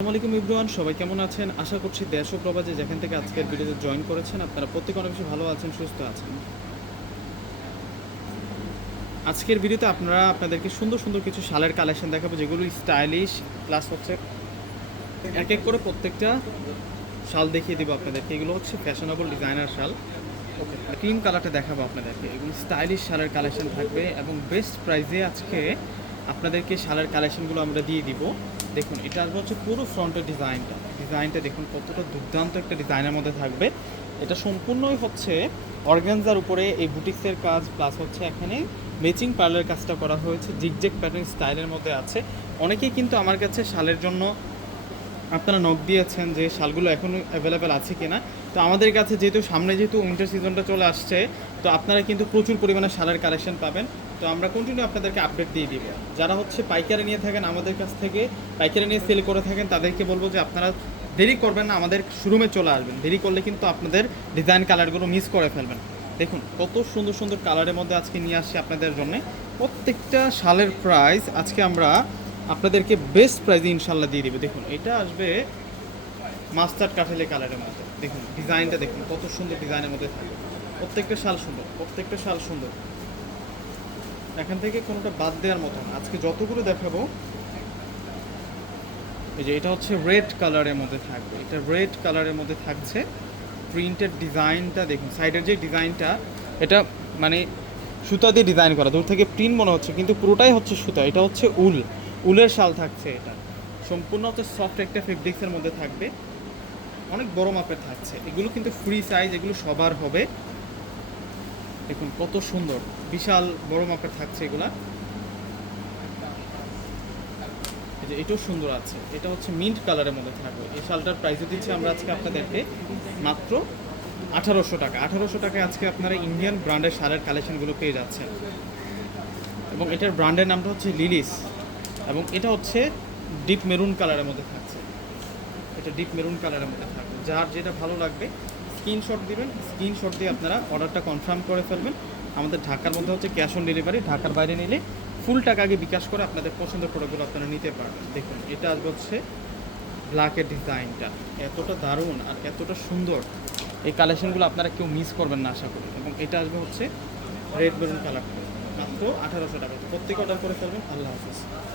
আসসালামু আলাইকুম ইব্রুয়ান সবাই কেমন আছেন? আশা করছি দেশ ও প্রবাদে যেখান থেকে আজকের ভিডিওতে জয়েন করেছেন আপনারা প্রত্যেকে অনেক বেশি ভালো আছেন সুস্থ আছেন। আজকের ভিডিওতে আপনারা আপনাদেরকে সুন্দর সুন্দর কিছু শালের কালেকশন দেখাবো যেগুলো স্টাইলিশ প্লাস হচ্ছে এক এক করে প্রত্যেকটা শাল দেখিয়ে দিব আপনাদেরকে। এগুলো হচ্ছে ফ্যাশনেবল ডিজাইনার শাল। ওকে ক্রিম কালারটা দেখাবো আপনাদেরকে। এগুলো স্টাইলিশ শালের কালেকশন থাকবে এবং বেস্ট প্রাইসে আজকে আপনাদেরকে শালের কালেকশনগুলো আমরা দিয়ে দিব। দেখুন, এটা আসবে হচ্ছে পুরো ফ্রন্টের ডিজাইনটা ডিজাইনটা দেখুন, কতটা দুর্দান্ত একটা ডিজাইনের মধ্যে থাকবে। এটা সম্পূর্ণই হচ্ছে অর্গানজার উপরে এই বুটিক্সের কাজ প্লাস হচ্ছে এখানে ম্যাচিং পার্লার কাজটা করা হয়েছে জিগজেক প্যাটার্ন স্টাইলের মধ্যে আছে। অনেকেই কিন্তু আমার কাছে শালের জন্য আপনারা নক দিয়েছেন যে শালগুলো এখনও অ্যাভেলেবেল আছে কিনা। তো আমাদের কাছে যেহেতু সামনে যেহেতু উইন্টার সিজনটা চলে আসছে, তো আপনারা কিন্তু প্রচুর পরিমাণে শালের কালেকশন পাবেন। তো আমরা কন্টিনিউ আপনাদেরকে আপডেট দিয়ে দিব। যারা হচ্ছে পাইকারি নিয়ে থাকেন আমাদের কাছ থেকে, পাইকারি নিয়ে সেল করে থাকেন, তাদেরকে বলব যে আপনারা দেরি করবেন না, আমাদের শোরুমে চলে আসবেন। দেরি করলে কিন্তু আপনাদের ডিজাইন কালারগুলো মিস করে ফেলবেন। দেখুন, কত সুন্দর সুন্দর কালারের মধ্যে আজকে নিয়ে আসছি আপনাদের জন্য। প্রত্যেকটা শালের প্রাইস আজকে আমরা আপনাদেরকে বেস্ট প্রাইজে ইনশাল্লাহ দিয়ে দেবে। দেখুন, এটা আসবে মাস্টার্ড কাঠেলে কালারের মধ্যে। দেখুন ডিজাইনটা দেখুন, কত সুন্দর ডিজাইনের মধ্যে থাকবে প্রত্যেকটা শাল সুন্দর, প্রত্যেকটা শাল সুন্দর। এখান থেকে কোনোটা বাদ দেওয়ার মতো না। আজকে যতগুলো দেখাবো, এই যে এটা হচ্ছে রেড কালারের মধ্যে থাকবে। এটা রেড কালারের মধ্যে থাকছে। প্রিন্টের ডিজাইনটা দেখুন সাইডের যে ডিজাইনটা এটা মানে সুতা দিয়ে ডিজাইন করা। দূর থেকে প্রিন্ট মনে হচ্ছে, কিন্তু পুরোটাই হচ্ছে সুতা। এটা হচ্ছে উল। উলের শাল থাকছে এটা। সম্পূর্ণ হচ্ছে সফট একটা ফেব্রিক্সের মধ্যে থাকবে। অনেক বড় মাপের থাকছে। এগুলো কিন্তু ফ্রি সাইজ এগুলো সবার হবে। দেখুন কত সুন্দর, বিশাল বড় মাপের থাকছে এগুলা। যে এটাও সুন্দর আছে। এটা হচ্ছে মিন্ট কালারের মধ্যে থাকবে। এই শালটার প্রাইসও দিচ্ছি আমরা আজকে আপনাদেরকে মাত্র আঠারোশো টাকা। আঠারোশো টাকায় আজকে আপনারা ইন্ডিয়ান ব্র্যান্ডের শালের কালেকশনগুলো পেয়ে যাচ্ছেন। এবং এটার ব্র্যান্ডের নামটা হচ্ছে লিলিস এবং এটা হচ্ছে ডিপ মেরুন কালারের মধ্যে থাকছে। এটা ডিপ মেরুন কালারের মধ্যে থাকবে। যার যেটা ভালো লাগবে স্ক্রিনশট দিবেন স্ক্রিনশট দিয়ে আপনারা অর্ডারটা কনফার্ম করে ফেলবেন। আমাদের ঢাকার মধ্যে হচ্ছে ক্যাশ অন ডেলিভারি ঢাকার বাইরে নিলে ফুল টাকা আগে বিকাশ করে আপনাদের পছন্দের প্রোডাক্টগুলো আপনারা নিতে পারবেন। দেখুন, এটা আসবে হচ্ছে ব্ল্যাকের ডিজাইনটা এতটা দারুণ আর এতটা সুন্দর। এই কালেকশনগুলো আপনারা কেউ মিস করবেন না, আশা করি। এবং এটা আসবে হচ্ছে রেড মেরুন কালার মাত্র আঠারোশো টাকা। প্রত্যেকে অর্ডার করে ফেলবেন। আল্লাহ হাফিজ।